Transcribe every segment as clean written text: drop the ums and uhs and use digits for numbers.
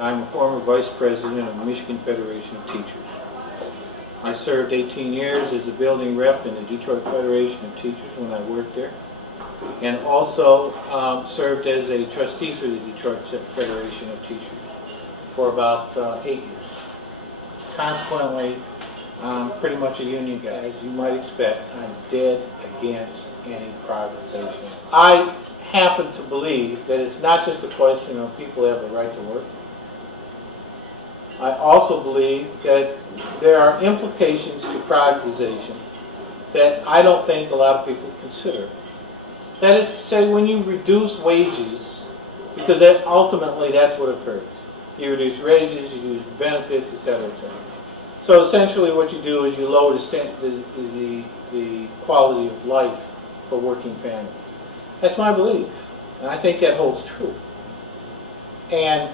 I'm a former vice president of the Michigan Federation of Teachers. I served 18 years as a building rep in the Detroit Federation of Teachers when I worked there, and also served as a trustee for the Detroit Federation of Teachers for about 8 years. Consequently, I'm pretty much a union guy. As you might expect, I'm dead against any privatization. I happen to believe that it's not just a question of people have the right to work. I also believe that there are implications to privatization that I don't think a lot of people consider. That is to say, when you reduce wages, because ultimately that's what occurs. You reduce wages, you reduce benefits, etc., etc. So essentially what you do is you lower the quality of life for working families. That's my belief, and I think that holds true. And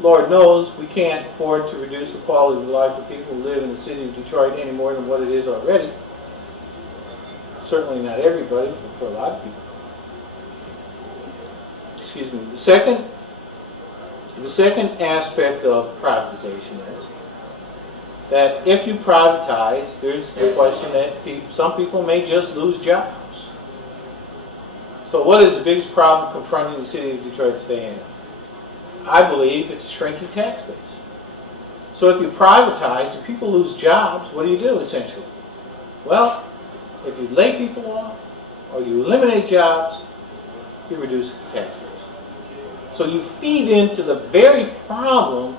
Lord knows we can't afford to reduce the quality of life of people who live in the city of Detroit any more than what it is already. Certainly not everybody, but for a lot of people. Excuse me. The second aspect of privatization is that if you privatize, there's the question that some people may just lose jobs. So what is the biggest problem confronting the city of Detroit today? I believe it's a shrinking tax base. So if you privatize and people lose jobs, what do you do essentially? Well, if you lay people off or you eliminate jobs, you reduce the tax base. So you feed into the very problem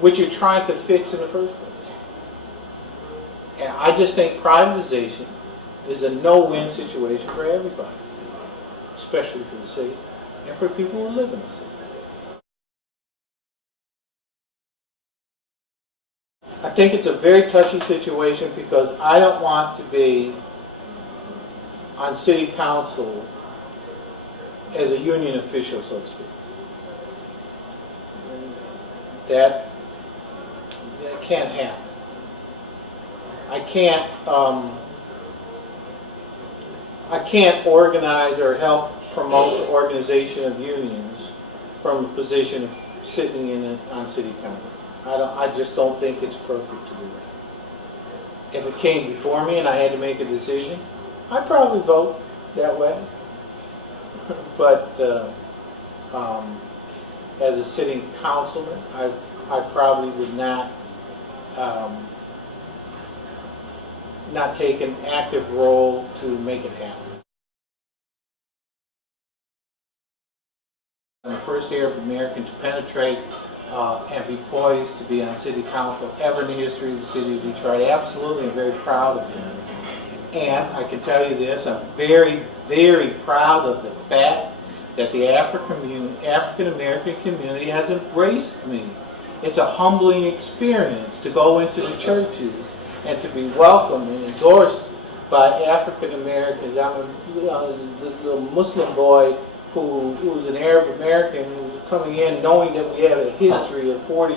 which you're trying to fix in the first place. And I just think privatization is a no-win situation for everybody, especially for the city and for people who live in the city. I think it's a very touchy situation because I don't want to be on city council as a union official, so to speak. That can't happen. I can't organize or help promote the organization of unions from a position of sitting on city council. I just don't think it's appropriate to do that. If it came before me and I had to make a decision, I'd probably vote that way. But as a sitting councilman, I probably would not take an active role to make it happen. I'm the first Arab American to penetrate and be poised to be on city council ever in the history of the city of Detroit. Absolutely, I'm very proud of him. And I can tell you this, I'm very, very proud of the fact that the African American community has embraced me. It's a humbling experience to go into the churches and to be welcomed and endorsed by African Americans. I'm the Muslim boy who's an Arab American who's coming in knowing that we have a history of 40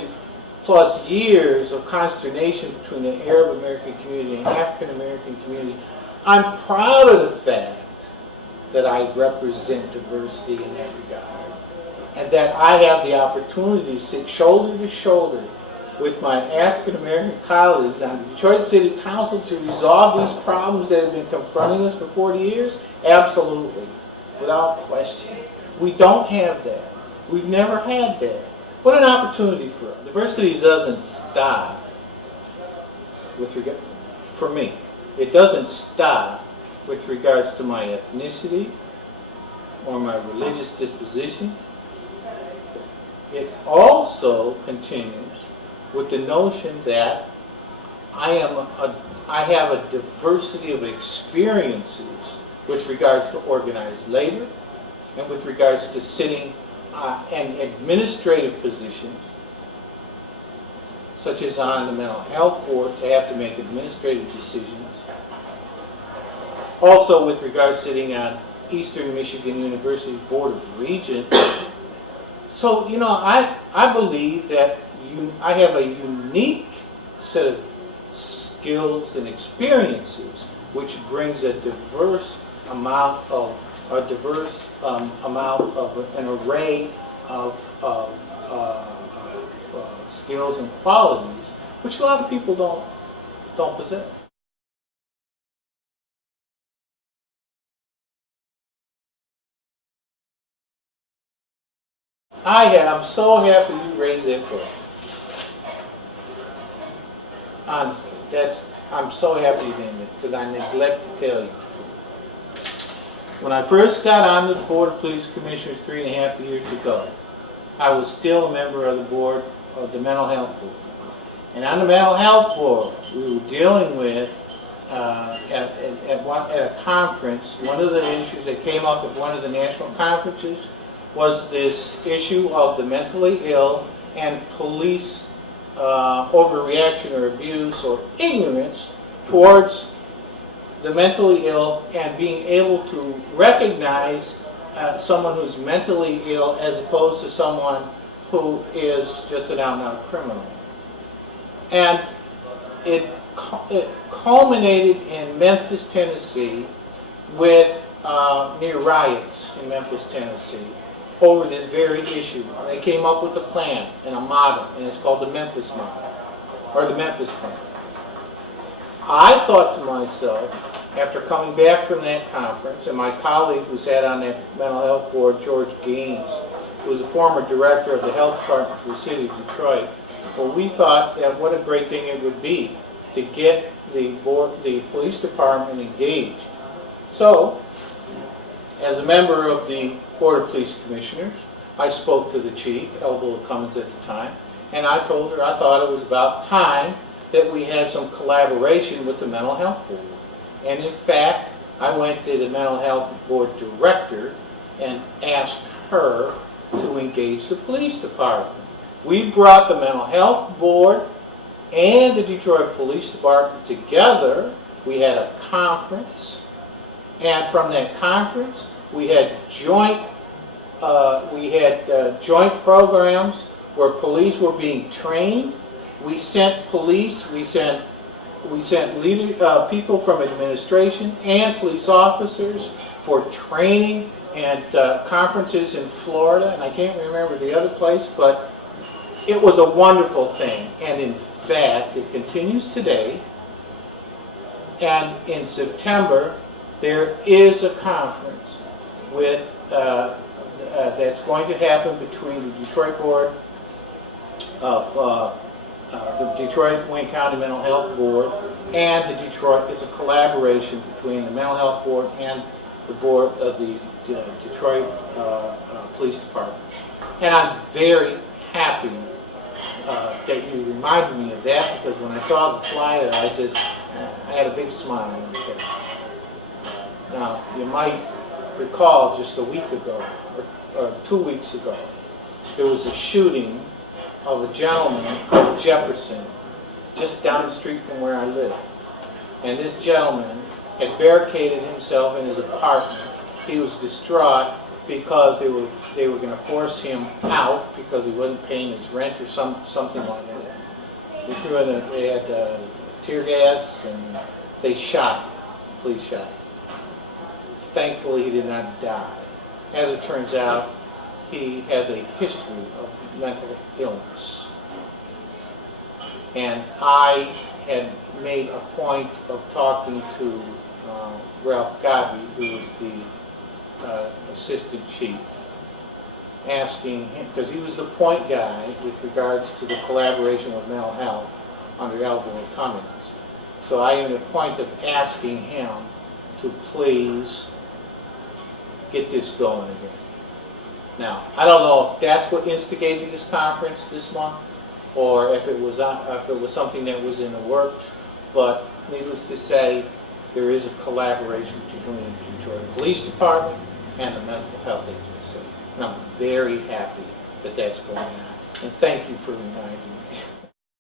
plus years of consternation between the Arab American community and African American community. I'm proud of the fact that I represent diversity in that regard, and that I have the opportunity to sit shoulder to shoulder with my African American colleagues on the Detroit City Council to resolve these problems that have been confronting us for 40 years. Absolutely, without question. We don't have that. We've never had that. What an opportunity for us. Diversity doesn't stop with regard, for me, it doesn't stop with regards to my ethnicity or my religious disposition. It also continues with the notion that I have a diversity of experiences with regards to organized labor and with regards to sitting in administrative positions, such as on the mental health board, to have to make administrative decisions. Also with regards to sitting on Eastern Michigan University Board of Regents. So, I believe that I have a unique set of skills and experiences which brings a diverse amount of an array skills and qualities which a lot of people don't possess. I'm so happy you raised that question. Honestly, I'm so happy you did it, because I neglect to tell you. When I first got on the Board of Police Commissioners 3.5 years ago, I was still a member of the board of the Mental Health Board. And on the Mental Health Board, we were dealing with, at a conference, one of the issues that came up at one of the national conferences was this issue of the mentally ill and police overreaction or abuse or ignorance towards the mentally ill, and being able to recognize someone who's mentally ill as opposed to someone who is just an out-and-out criminal. And it culminated in Memphis, Tennessee, with near riots in Memphis, Tennessee, over this very issue. They came up with a plan and a model, and it's called the Memphis model, or the Memphis plan. I thought to myself, after coming back from that conference, and my colleague who sat on that mental health board, George Gaines, who was a former director of the health department for the city of Detroit, well, we thought that what a great thing it would be to get the police department engaged. So, as a member of the Board of Police Commissioners, I spoke to the chief, Elvilla Cummins at the time, and I told her I thought it was about time that we had some collaboration with the Mental Health Board. And in fact, I went to the Mental Health Board director and asked her to engage the police department. We brought the Mental Health Board and the Detroit Police Department together. We had a conference, and from that conference, we had joint programs where police were being trained. We sent people from administration and police officers for training and conferences in Florida, and I can't remember the other place, but it was a wonderful thing. And in fact, it continues today. And in September, there is a conference with that's going to happen between the Detroit Board of the Detroit Wayne County Mental Health Board and the Detroit. It's a collaboration between the Mental Health Board and the board of the Detroit Police Department. And I'm very happy that you reminded me of that, because when I saw the flyer, I had a big smile on my face. Now, you might recall just a week ago, or 2 weeks ago, there was a shooting of a gentleman called Jefferson, just down the street from where I live. And this gentleman had barricaded himself in his apartment. He was distraught because they were going to force him out because he wasn't paying his rent or something like that. They had tear gas, and they shot him. Police shot him. Thankfully, he did not die. As it turns out, he has a history of mental illness. And I had made a point of talking to Ralph Okdie, who is the assistant chief, asking him, because he was the point guy with regards to the collaboration with mental health under Elvilla Cummins. So I made a point of asking him to please get this going again. Now, I don't know if that's what instigated this conference this month, or if it was something that was in the works, but needless to say, there is a collaboration between the Detroit Police Department and the Mental Health Agency. And I'm very happy that that's going on. And thank you for reminding me.